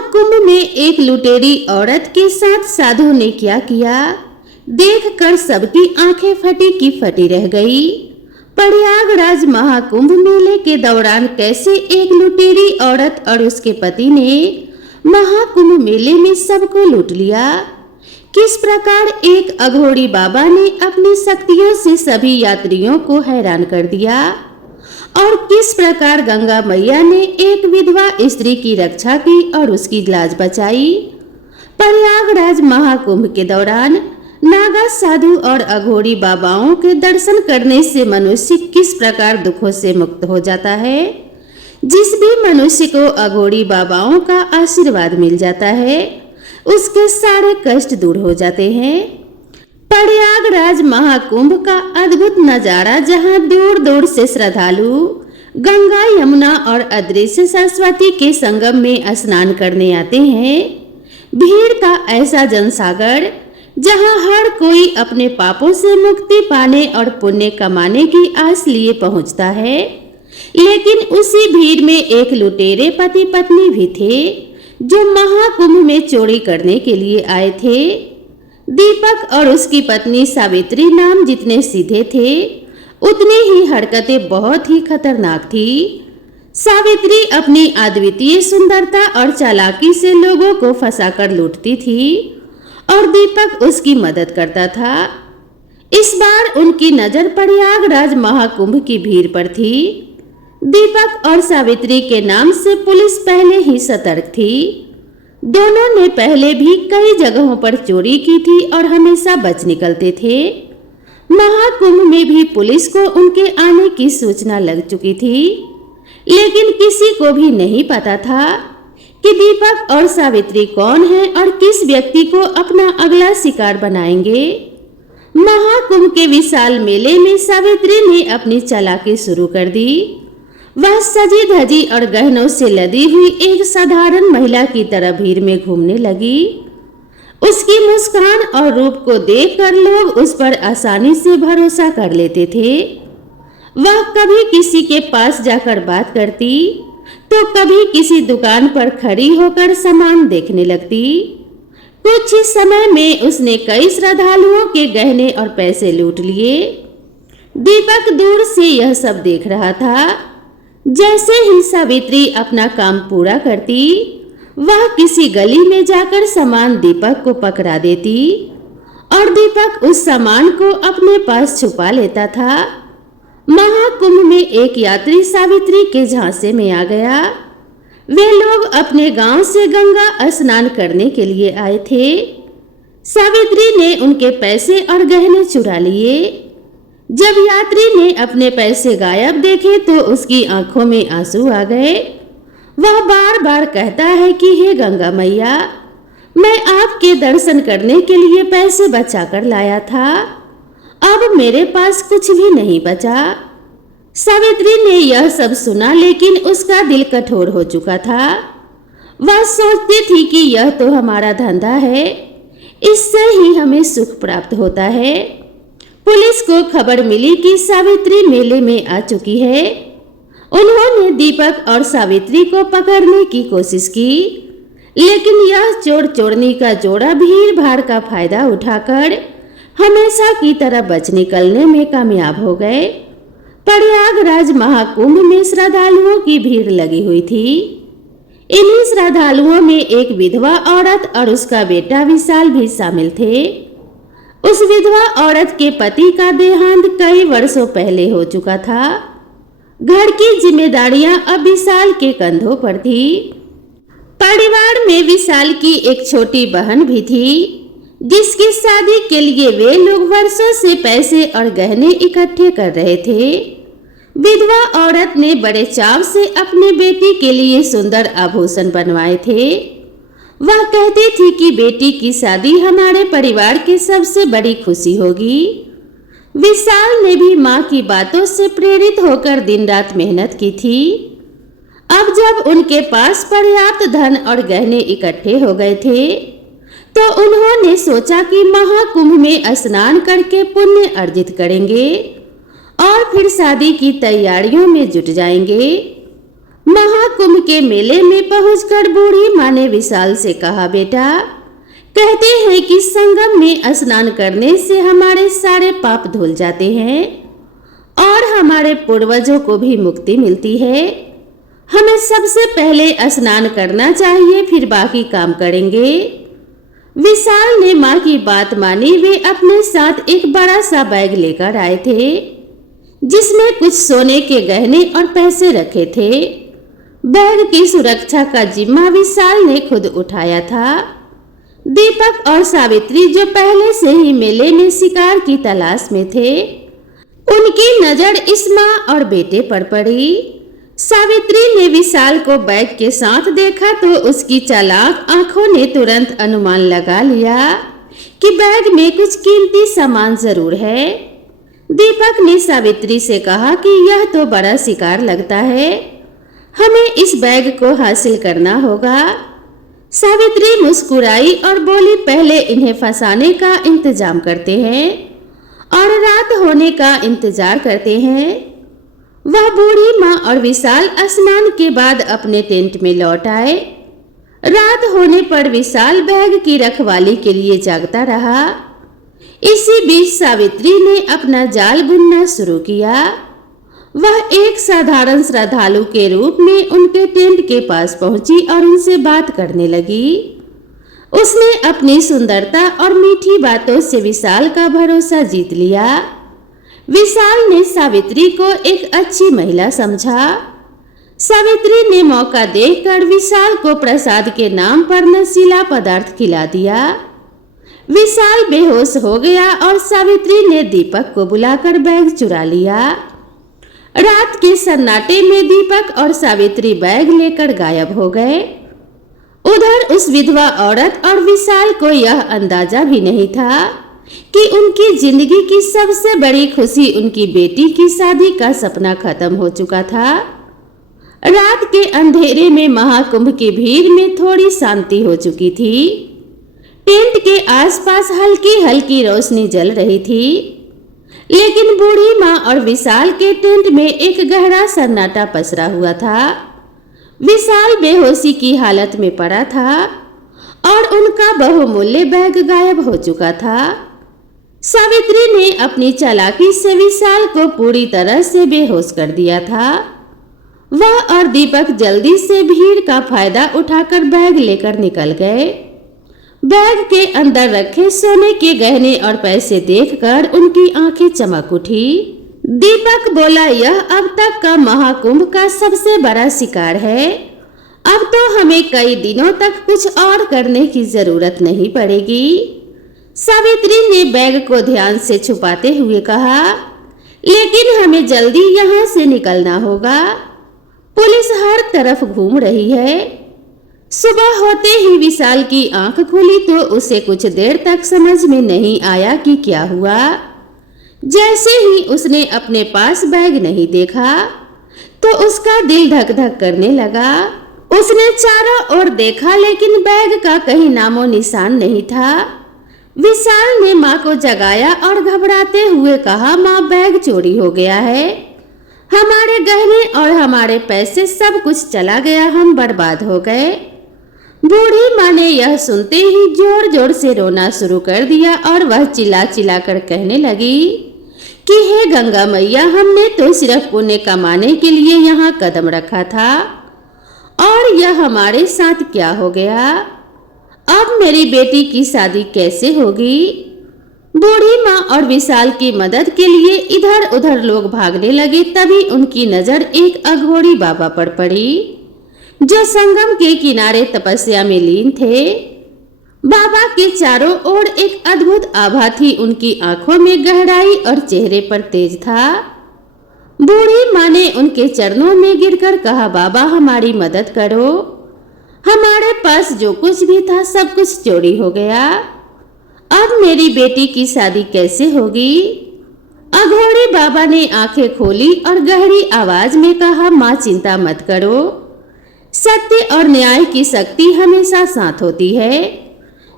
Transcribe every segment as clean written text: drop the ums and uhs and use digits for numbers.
महाकुंभ में एक लुटेरी औरत के साथ साधु ने क्या किया, देखकर सबकी आंखें फटी की फटी रह गई। प्रयागराज महाकुंभ मेले के दौरान कैसे एक लुटेरी औरत और उसके पति ने महाकुंभ मेले में सबको लूट लिया। किस प्रकार एक अघोरी बाबा ने अपनी शक्तियों से सभी यात्रियों को हैरान कर दिया और किस प्रकार गंगा मैया ने एक विधवा स्त्री की रक्षा की और उसकी लाज बचाई। प्रयागराज महाकुंभ के दौरान नागा साधु और अघोरी बाबाओं के दर्शन करने से मनुष्य किस प्रकार दुखों से मुक्त हो जाता है। जिस भी मनुष्य को अघोरी बाबाओं का आशीर्वाद मिल जाता है उसके सारे कष्ट दूर हो जाते हैं। प्रयागराज महाकुंभ का अद्भुत नजारा, जहां दूर दूर से श्रद्धालु गंगा यमुना और अदृश्य सरस्वती के संगम में स्नान करने आते हैं। भीड़ का ऐसा जनसागर जहां हर कोई अपने पापों से मुक्ति पाने और पुण्य कमाने की आस लिए पहुंचता है। लेकिन उसी भीड़ में एक लुटेरे पति पत्नी भी थे जो महाकुंभ में चोरी करने के लिए आए थे। दीपक और उसकी पत्नी सावित्री नाम जितने सीधे थे उतनी ही हरकतें बहुत ही खतरनाक थी। सावित्री अपनी अद्वितीय सुंदरता और चालाकी से लोगों को फंसाकर लूटती थी और दीपक उसकी मदद करता था। इस बार उनकी नजर प्रयागराज महाकुंभ की भीड़ पर थी। दीपक और सावित्री के नाम से पुलिस पहले ही सतर्क थी। दोनों ने पहले भी कई जगहों पर चोरी की थी और हमेशा बच निकलते थे। महाकुंभ में भी पुलिस को उनके आने की सूचना लग चुकी थी, लेकिन किसी को भी नहीं पता था कि दीपक और सावित्री कौन हैं और किस व्यक्ति को अपना अगला शिकार बनाएंगे। महाकुंभ के विशाल मेले में सावित्री ने अपनी चालाकी शुरू कर दी। वह सजी धजी और गहनों से लदी हुई एक साधारण महिला की तरह भीड़ में घूमने लगी। उसकी मुस्कान और रूप को देखकर लोग उस पर आसानी से भरोसा कर लेते थे। वह कभी किसी के पास जाकर बात करती तो कभी किसी दुकान पर खड़ी होकर सामान देखने लगती। कुछ ही समय में उसने कई श्रद्धालुओं के गहने और पैसे लूट लिए। दीपक दूर से यह सब देख रहा था। जैसे ही सावित्री अपना काम पूरा करती वह किसी गली में जाकर सामान दीपक को पकड़ा देती और दीपक उस सामान को अपने पास छुपा लेता था। महाकुंभ में एक यात्री सावित्री के झांसे में आ गया। वे लोग अपने गांव से गंगा स्नान करने के लिए आए थे। सावित्री ने उनके पैसे और गहने चुरा लिए। जब यात्री ने अपने पैसे गायब देखे तो उसकी आंखों में आंसू आ गए। वह बार बार कहता है कि हे गंगा मैया, मैं आपके दर्शन करने के लिए पैसे बचा कर लाया था, अब मेरे पास कुछ भी नहीं बचा। सावित्री ने यह सब सुना, लेकिन उसका दिल कठोर हो चुका था। वह सोचती थी कि यह तो हमारा धंधा है, इससे ही हमें सुख प्राप्त होता है। पुलिस को खबर मिली कि सावित्री मेले में आ चुकी है। उन्होंने दीपक और सावित्री को पकड़ने की कोशिश की, लेकिन यह चोर चोरनी का जोड़ा भीड़ भाड़ का फायदा उठाकर हमेशा की तरह बच निकलने में कामयाब हो गए। प्रयागराज महाकुंभ में श्रद्धालुओं की भीड़ लगी हुई थी। इन्हीं श्रद्धालुओं में एक विधवा औरत और उसका बेटा विशाल भी शामिल थे। उस विधवा औरत के पति का देहांत कई वर्षों पहले हो चुका था। घर की जिम्मेदारियां अब विशाल के कंधों पर थी। परिवार में विशाल की एक छोटी बहन भी थी, जिसकी शादी के लिए वे लोग वर्षों से पैसे और गहने इकट्ठे कर रहे थे। विधवा औरत ने बड़े चाव से अपनी बेटी के लिए सुंदर आभूषण बनवाए थे। वह कहती थी कि बेटी की शादी हमारे परिवार की सबसे बड़ी खुशी होगी। विशाल ने भी मां की बातों से प्रेरित होकर दिन रात मेहनत की थी। अब जब उनके पास पर्याप्त धन और गहने इकट्ठे हो गए थे तो उन्होंने सोचा कि महाकुंभ में स्नान करके पुण्य अर्जित करेंगे और फिर शादी की तैयारियों में जुट जाएंगे। महाकुंभ के मेले में पहुंचकर बूढ़ी माँ ने विशाल से कहा, बेटा, कहते हैं कि संगम में स्नान करने से हमारे सारे पाप धुल जाते हैं और हमारे पूर्वजों को भी मुक्ति मिलती है। हमें सबसे पहले स्नान करना चाहिए, फिर बाकी काम करेंगे। विशाल ने माँ की बात मानी। वे अपने साथ एक बड़ा सा बैग लेकर आए थे जिसमें कुछ सोने के गहने और पैसे रखे थे। बैग की सुरक्षा का जिम्मा विशाल ने खुद उठाया था। दीपक और सावित्री, जो पहले से ही मेले में शिकार की तलाश में थे, उनकी नजर इस माँ और बेटे पर पड़ी। सावित्री ने विशाल को बैग के साथ देखा तो उसकी चालाक आंखों ने तुरंत अनुमान लगा लिया कि बैग में कुछ कीमती सामान जरूर है। दीपक ने सावित्री से कहा कि यह तो बड़ा शिकार लगता है, हमें इस बैग को हासिल करना होगा। सावित्री मुस्कुराई और बोली, पहले इन्हें फंसाने का इंतजाम करते हैं और रात होने का इंतजार करते हैं। वह बूढ़ी माँ और विशाल स्नान के बाद अपने टेंट में लौट आए। रात होने पर विशाल बैग की रखवाली के लिए जागता रहा। इसी बीच सावित्री ने अपना जाल बुनना शुरू किया। वह एक साधारण श्रद्धालु के रूप में उनके टेंट के पास पहुंची और उनसे बात करने लगी। उसने अपनी सुंदरता और मीठी बातों से विशाल का भरोसा जीत लिया। विशाल ने सावित्री को एक अच्छी महिला समझा। सावित्री ने मौका देखकर विशाल को प्रसाद के नाम पर नशीला पदार्थ खिला दिया। विशाल बेहोश हो गया और सावित्री ने दीपक को बुलाकर बैग चुरा लिया। रात के सन्नाटे में दीपक और सावित्री बैग लेकर गायब हो गए। उधर उस विधवा औरत और विशाल को यह अंदाजा भी नहीं था कि उनकी जिंदगी की सबसे बड़ी खुशी उनकी बेटी की शादी का सपना खत्म हो चुका था। रात के अंधेरे में महाकुंभ की भीड़ में थोड़ी शांति हो चुकी थी। टेंट के आसपास हल्की हल्की रोशनी जल रही थी, लेकिन बूढ़ी माँ और विशाल के टेंट में एक गहरा सन्नाटा पसरा हुआ था। विशाल बेहोशी की हालत में पड़ा था और उनका बहुमूल्य बैग गायब हो चुका था। सावित्री ने अपनी चालाकी से विशाल को पूरी तरह से बेहोश कर दिया था। वह और दीपक जल्दी से भीड़ का फायदा उठाकर बैग लेकर निकल गए। बैग के अंदर रखे सोने के गहने और पैसे देखकर उनकी आंखें चमक उठी। दीपक बोला, यह अब तक का महाकुंभ का सबसे बड़ा शिकार है। अब तो हमें कई दिनों तक कुछ और करने की जरूरत नहीं पड़ेगी। सावित्री ने बैग को ध्यान से छुपाते हुए कहा, लेकिन हमें जल्दी यहाँ से निकलना होगा। पुलिस हर तरफ घूम रही है। सुबह होते ही विशाल की आंख खुली तो उसे कुछ देर तक समझ में नहीं आया कि क्या हुआ। जैसे ही उसने अपने पास बैग नहीं देखा तो उसका दिल धक धक करने लगा। उसने चारों ओर देखा, लेकिन बैग का कहीं नामो निशान नहीं था। विशाल ने माँ को जगाया और घबराते हुए कहा, माँ, बैग चोरी हो गया है। हमारे गहने और हमारे पैसे सब कुछ चला गया, हम बर्बाद हो गए। बूढ़ी माँ ने यह सुनते ही जोर जोर से रोना शुरू कर दिया और वह चिल्ला चिल्ला कर कहने लगी कि हे गंगा मैया, हमने तो सिर्फ पुण्य कमाने के लिए यहाँ कदम रखा था और यह हमारे साथ क्या हो गया। अब मेरी बेटी की शादी कैसे होगी। बूढ़ी माँ और विशाल की मदद के लिए इधर उधर लोग भागने लगे। तभी उनकी नजर एक अघोरी बाबा पर पड़ी जो संगम के किनारे तपस्या में लीन थे। बाबा के चारों ओर एक अद्भुत आभा थी। उनकी आंखों में गहराई और चेहरे पर तेज था। बूढ़ी माँ ने उनके चरणों में गिरकर कहा, बाबा, हमारी मदद करो। हमारे पास जो कुछ भी था सब कुछ चोरी हो गया। अब मेरी बेटी की शादी कैसे होगी। अघोरी बाबा ने आंखें खोली और गहरी आवाज में कहा, माँ, चिंता मत करो। सत्य और न्याय की शक्ति हमेशा साथ होती है।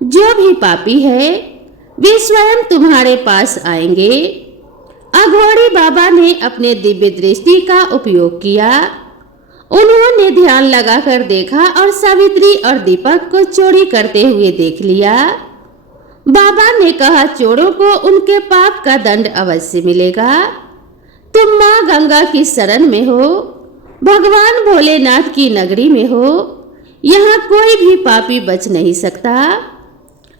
जो भी पापी है वे स्वयं तुम्हारे पास आएंगे। अघोरी बाबा ने अपने दिव्य दृष्टि का उपयोग किया उन्होंने ध्यान लगाकर देखा और सावित्री और दीपक को चोरी करते हुए देख लिया। बाबा ने कहा, चोरों को उनके पाप का दंड अवश्य मिलेगा। तुम माँ गंगा की शरण में हो, भगवान भोलेनाथ की नगरी में हो, यहाँ कोई भी पापी बच नहीं सकता।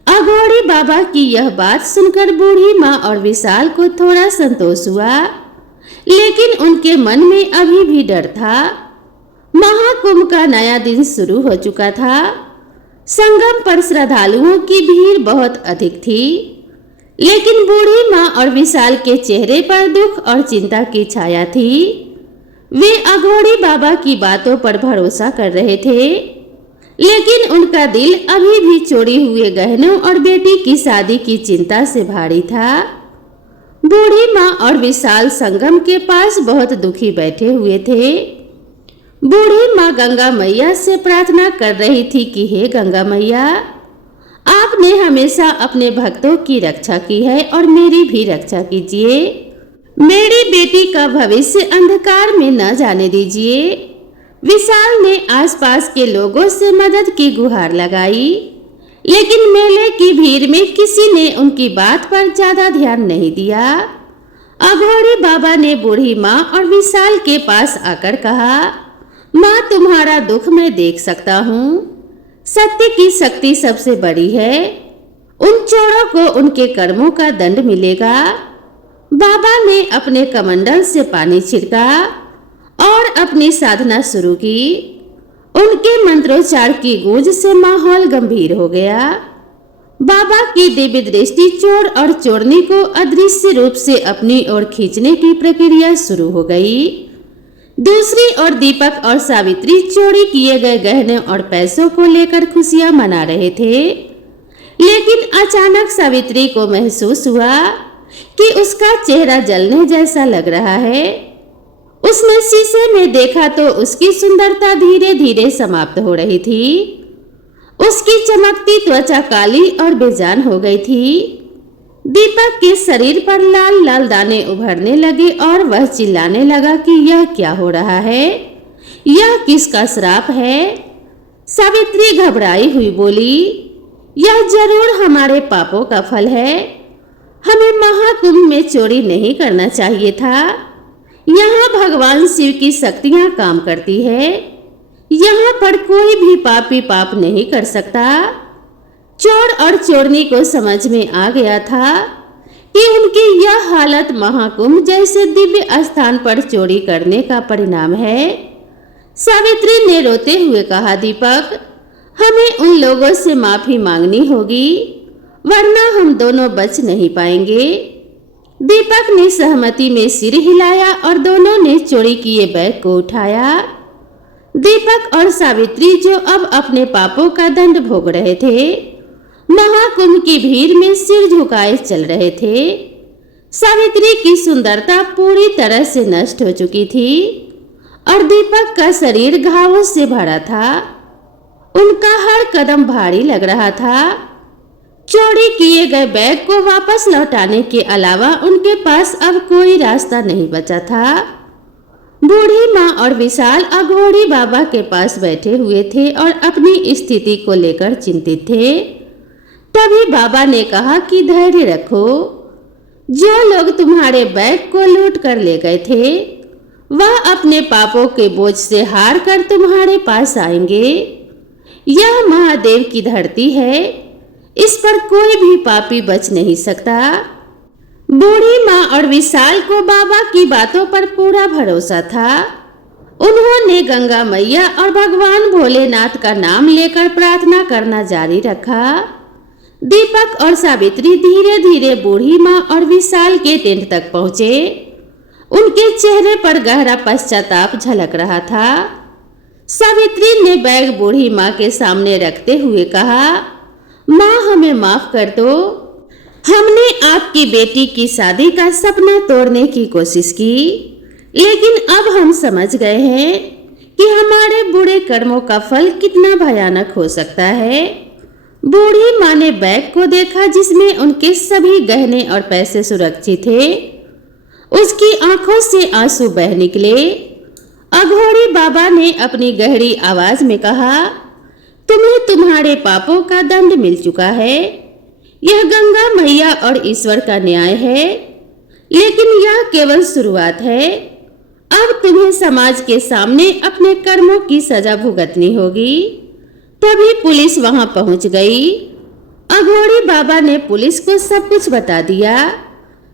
अघोरी बाबा की यह बात सुनकर बूढ़ी माँ और विशाल को थोड़ा संतोष हुआ, लेकिन उनके मन में अभी भी डर था। महाकुंभ का नया दिन शुरू हो चुका था। संगम पर श्रद्धालुओं की भीड़ बहुत अधिक थी, लेकिन बूढ़ी माँ और विशाल के चेहरे पर दुख और चिंता की छाया थी। वे अघोरी बाबा की बातों पर भरोसा कर रहे थे, लेकिन उनका दिल अभी भी चोरी हुए गहनों और बेटी की शादी की चिंता से भारी था। बूढ़ी माँ और विशाल संगम के पास बहुत दुखी बैठे हुए थे। बूढ़ी माँ गंगा मैया से प्रार्थना कर रही थी कि हे गंगा मैया, आपने हमेशा अपने भक्तों की रक्षा की है और मेरी भी रक्षा कीजिए। मेरी बेटी का भविष्य अंधकार में न जाने दीजिए। विशाल ने आसपास के लोगों से मदद की गुहार लगाई, लेकिन मेले की भीड़ में किसी ने उनकी बात पर ज्यादा ध्यान नहीं दिया। अघोरी बाबा ने बूढ़ी माँ और विशाल के पास आकर कहा, माँ तुम्हारा दुख मैं देख सकता हूँ। सत्य की शक्ति सबसे बड़ी है। उन चोरों को उनके कर्मों का दंड मिलेगा। बाबा ने अपने कमंडल से पानी छिड़का और अपनी साधना शुरू की। उनके मंत्रोच्चार की गूंज से माहौल गंभीर हो गया। बाबा की दिव्य दृष्टि चोर और चोरनी को अदृश्य रूप से अपनी ओर खींचने की प्रक्रिया शुरू हो गई। दूसरी ओर दीपक और सावित्री चोरी किए गए गहने और पैसों को लेकर खुशियां मना रहे थे, लेकिन अचानक सावित्री को महसूस हुआ कि उसका चेहरा जलने जैसा लग रहा है। उसने शीशे में देखा तो उसकी सुंदरता धीरे धीरे समाप्त हो रही थी। उसकी चमकती त्वचा काली और बेजान हो गई थी। दीपक के शरीर पर लाल लाल दाने उभरने लगे और वह चिल्लाने लगा कि यह क्या हो रहा है, यह किसका श्राप है। सावित्री घबराई हुई बोली, यह जरूर हमारे पापों का फल है। हमें महाकुंभ में चोरी नहीं करना चाहिए था। यहाँ भगवान शिव की शक्तियाँ काम करती है। यहाँ पर कोई भी पापी पाप नहीं कर सकता। चोर और चोरनी को समझ में आ गया था कि उनकी यह हालत महाकुंभ जैसे दिव्य स्थान पर चोरी करने का परिणाम है। सावित्री ने रोते हुए कहा, दीपक, हमें उन लोगों से माफी मांगनी होगी, वरना हम दोनों बच नहीं पाएंगे। दीपक ने सहमति में सिर हिलाया और दोनों ने चोरी किए बैग को उठाया। दीपक और सावित्री, जो अब अपने पापों का दंड भोग रहे थे, महाकुंभ की भीड़ में सिर झुकाए चल रहे थे। सावित्री की सुंदरता पूरी तरह से नष्ट हो चुकी थी और दीपक का शरीर घावों से भरा था। उनका हर कदम भारी लग रहा था। चोरी किए गए बैग को वापस लौटाने के अलावा उनके पास अब कोई रास्ता नहीं बचा था। बूढ़ी माँ और विशाल अघोरी बाबा के पास बैठे हुए थे और अपनी स्थिति को लेकर चिंतित थे। तभी बाबा ने कहा कि धैर्य रखो। जो लोग तुम्हारे बैग को लूट कर ले गए थे, वह अपने पापों के बोझ से हार कर तुम्हारे पास आएंगे। यह महादेव की धरती है, इस पर कोई भी पापी बच नहीं सकता। बूढ़ी माँ और विशाल को बाबा की बातों पर पूरा भरोसा था। उन्होंने गंगा मैया और भगवान भोलेनाथ का नाम लेकर प्रार्थना करना जारी रखा। दीपक और सावित्री धीरे धीरे बूढ़ी माँ और विशाल के टेंट तक पहुंचे। उनके चेहरे पर गहरा पश्चाताप झलक रहा था। सावित्री ने बैग बूढ़ी माँ के सामने रखते हुए कहा, माँ, हमें माफ कर दो। हमने आपकी बेटी की शादी का सपना तोड़ने की कोशिश की, लेकिन अब हम समझ गए हैं कि हमारे बुरे कर्मों का फल कितना भयानक हो सकता है। बूढ़ी माँ ने बैग को देखा जिसमें उनके सभी गहने और पैसे सुरक्षित थे। उसकी आंखों से आंसू बह निकले अघोरी बाबा ने अपनी गहरी आवाज में कहा, तुम्हें तुम्हारे पापों का दंड मिल चुका है। यह गंगा मैया और ईश्वर का न्याय है, लेकिन यह केवल शुरुआत है। अब तुम्हें समाज के सामने अपने कर्मों की सजा भुगतनी होगी। तभी पुलिस वहां पहुंच गई। अघोरी बाबा ने पुलिस को सब कुछ बता दिया।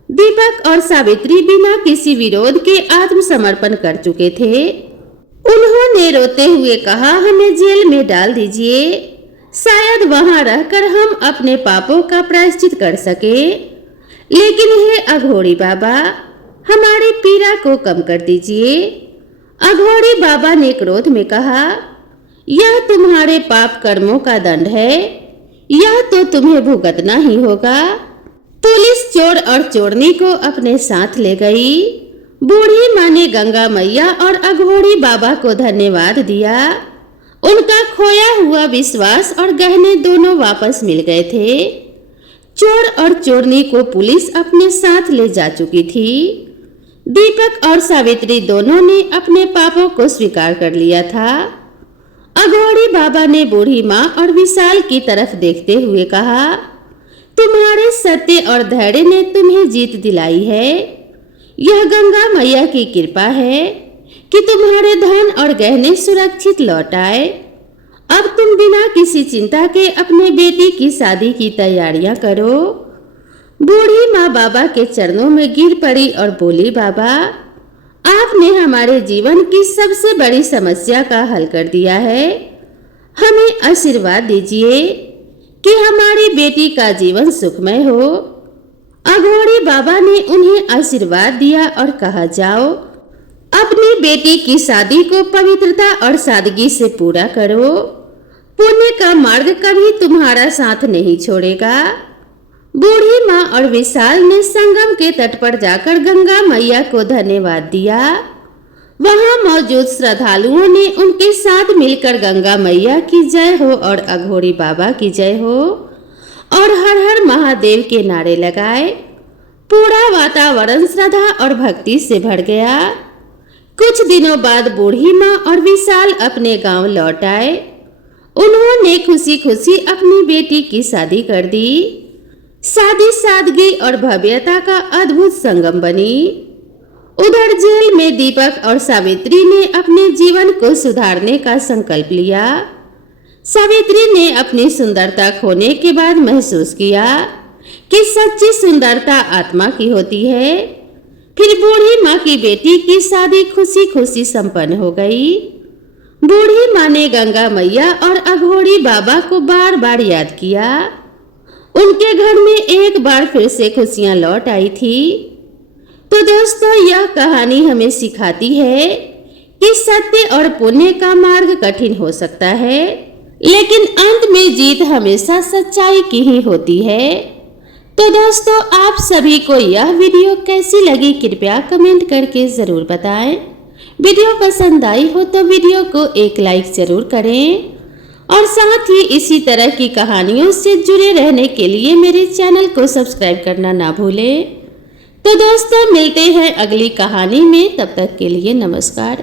दीपक और सावित्री बिना किसी विरोध के आत्मसमर्पण कर चुके थे। उन्होंने रोते हुए कहा, हमें जेल में डाल दीजिए, शायद वहां रहकर हम अपने पापों का प्रायश्चित कर सके। लेकिन हे अघोरी बाबा, हमारी पीड़ा को कम कर दीजिए। अघोरी बाबा ने क्रोध में कहा, यह तुम्हारे पाप कर्मों का दंड है, यह तो तुम्हें भुगतना ही होगा। पुलिस चोर और चोरनी को अपने साथ ले गई। बूढ़ी माँ ने गंगा मैया और अघोरी बाबा को धन्यवाद दिया। उनका खोया हुआ विश्वास और गहने दोनों वापस मिल गए थे। चोर और चोरनी को पुलिस अपने साथ ले जा चुकी थी। दीपक और सावित्री दोनों ने अपने पापों को स्वीकार कर लिया था। अघोरी बाबा ने बूढ़ी माँ और विशाल की तरफ देखते हुए कहा, तुम्हारे सत्य और धैर्य ने तुम्हें जीत दिलाई है। यह गंगा मैया की कृपा है कि तुम्हारे धन और गहने सुरक्षित लौट आए। अब तुम बिना किसी चिंता के अपने बेटी की शादी की तैयारियां करो। बूढ़ी माँ बाबा के चरणों में गिर पड़ी और बोली, बाबा, आपने हमारे जीवन की सबसे बड़ी समस्या का हल कर दिया है। हमें आशीर्वाद दीजिए कि हमारी बेटी का जीवन सुखमय हो। अघोरी बाबा ने उन्हें आशीर्वाद दिया और कहा, जाओ, अपनी बेटी की शादी को पवित्रता और सादगी से पूरा करो। पुण्य का मार्ग कभी तुम्हारा साथ नहीं छोड़ेगा। बूढ़ी माँ और विशाल ने संगम के तट पर जाकर गंगा मैया को धन्यवाद दिया। वहां मौजूद श्रद्धालुओं ने उनके साथ मिलकर गंगा मैया की जय हो और अघोरी बाबा की जय हो और हर हर महादेव के नारे लगाए। पूरा वातावरण श्रद्धा और भक्ति से भर गया। कुछ दिनों बाद बूढ़ी माँ और विशाल अपने गांव लौट आए। उन्होंने खुशी खुशी अपनी बेटी की शादी कर दी। शादी सादगी और भव्यता का अद्भुत संगम बनी। उधर जेल में दीपक और सावित्री ने अपने जीवन को सुधारने का संकल्प लिया। सावित्री ने अपनी सुंदरता खोने के बाद महसूस किया कि सच्ची सुंदरता आत्मा की होती है। फिर बूढ़ी माँ की बेटी की शादी खुशी खुशी संपन्न हो गई। बूढ़ी माँ ने गंगा मैया और अघोरी बाबा को बार बार याद किया। उनके घर में एक बार फिर से खुशियां लौट आई थी। तो दोस्तों, यह कहानी हमें सिखाती है कि सत्य और पुण्य का मार्ग कठिन हो सकता है, लेकिन अंत में जीत हमेशा सच्चाई की ही होती है। तो दोस्तों, आप सभी को यह वीडियो कैसी लगी कृपया कमेंट करके जरूर बताएं। वीडियो पसंद आई हो तो वीडियो को एक लाइक जरूर करें और साथ ही इसी तरह की कहानियों से जुड़े रहने के लिए मेरे चैनल को सब्सक्राइब करना ना भूलें। तो दोस्तों, मिलते हैं अगली कहानी में, तब तक के लिए नमस्कार।